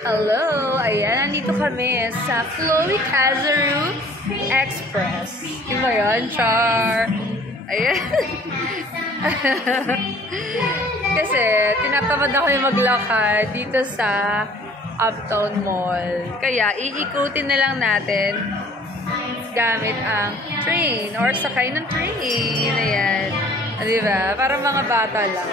Hello! Ayan, nandito kami sa Chloe Kazaru Express. Yung ba yun? Char! Ayan. Kasi, tinatamad ako yung maglakad dito sa Uptown Mall. Kaya, iikutin na lang natin gamit ang train or sakay ng train. Ayan. Diba? Parang mga bata lang.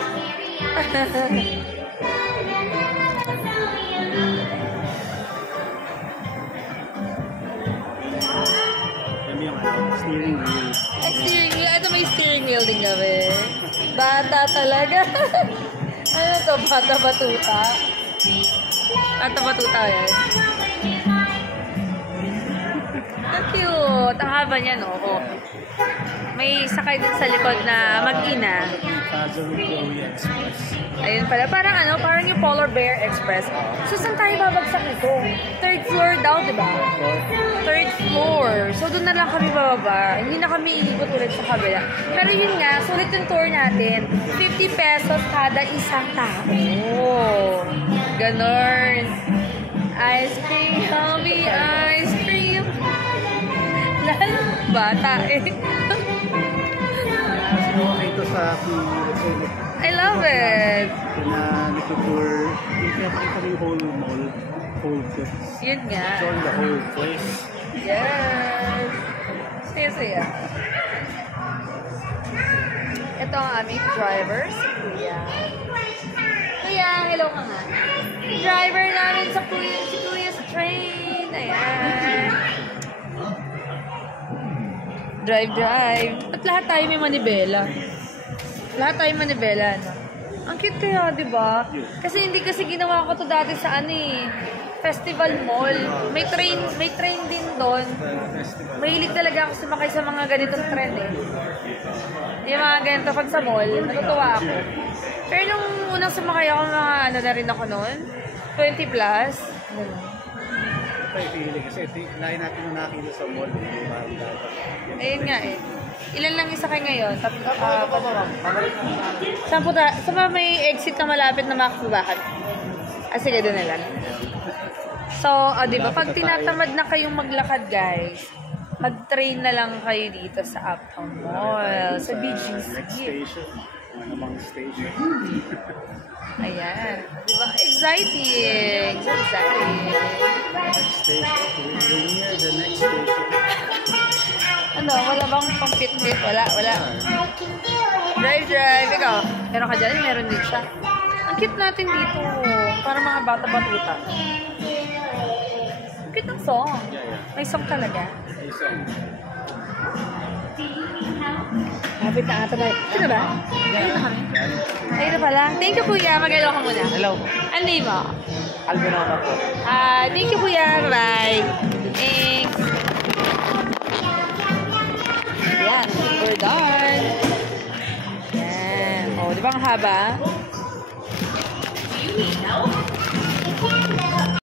Steering wheel. Ay, steering wheel. Ito may steering wheel din kami. Bata talaga. Ano to? Bata batuta? Bata batuta yan. Ang cute. Ang haba niya, no? Oh. May sakay din sa likod na mag-ina. Kazaru Chloe Express. Ayun pala. Parang ano? Parang yung Polar Bear Express. So, saan tayo babagsak ito? Third floor daw, di ba? Third floor. So, doon na lang kami bababa. Hindi na kami iikot ulit sa kabila. Pero yun nga, sulit yung tour natin. 50 pesos kada isang tao. Ganon. Ice cream, homie, ice cream. Lalo, bata eh. Ito sa I love it. na nag-tour. Yung pinapakita yung whole mall. Whole place. Yun nga. It's on the whole place. Yes. Saya-saya. Ito ang aming driver, si Kuya. Kuya, hello ka nga. Driver namin sa Kuya, si Kuya's train. Ayan. Drive. At lahat tayo may manibela. Lahat tayo manibela, no? Ang cute kaya, di ba? Kasi hindi kasi ginawa ko to dati sa Festival Mall. May train din doon. Mahilig talaga ako sumakay sa mga ganitong tren eh. Yung mga ganito pag sa mall, natutuwa ako. Pero nung unang sumakay ako, mga ano na rin ako noon, 20 plus. Ito yung feeling kasi ito yung lahi natin nung nakita sa mall. Ayun nga eh. Ilan lang yung sakay ngayon? Saan ba may exit na malapit na makakubahan? Sige, doon na lang. So, di ba, pag tinatamad na kayong maglakad, guys, mag-train na lang kayo dito sa Uptown Mall, sa BGC. Next station. Anong station? Ayan. Di ba? Exciting! So exciting! Next station. We're near the next station. Ano? Wala bang pang-fit-fit? Wala. Drive. Ikaw, meron ka dyan? Meron din siya. Ang cute natin dito. Para mga bata-batuta. Ang cute ng song. May song talaga. May song. Lapit na ata tayo. Sino ba? Ayun na kami. Ayun na pala. Thank you, Kuya. Mag-hello ka muna. Hello. Ano name mo? Albinona po. Thank you, Kuya. Bye. Thanks. Yan. We're done. Yan. Di ba ang haba?